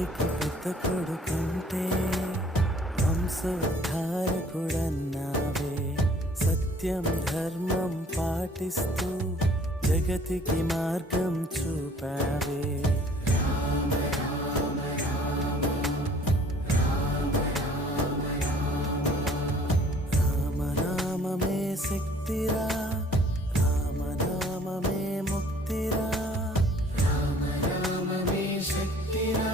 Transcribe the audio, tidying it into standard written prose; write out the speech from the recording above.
ఇంటికి పెద్ద కొడుకంటే వంశోద్ధారకుడన్నావే. సత్యం ధర్మం పాటిస్తూ జగతికి మార్గం చూపావే. రామనామమే శక్తిరా, రామనామమే ముక్తిరా, రామనామమే శక్తిరా,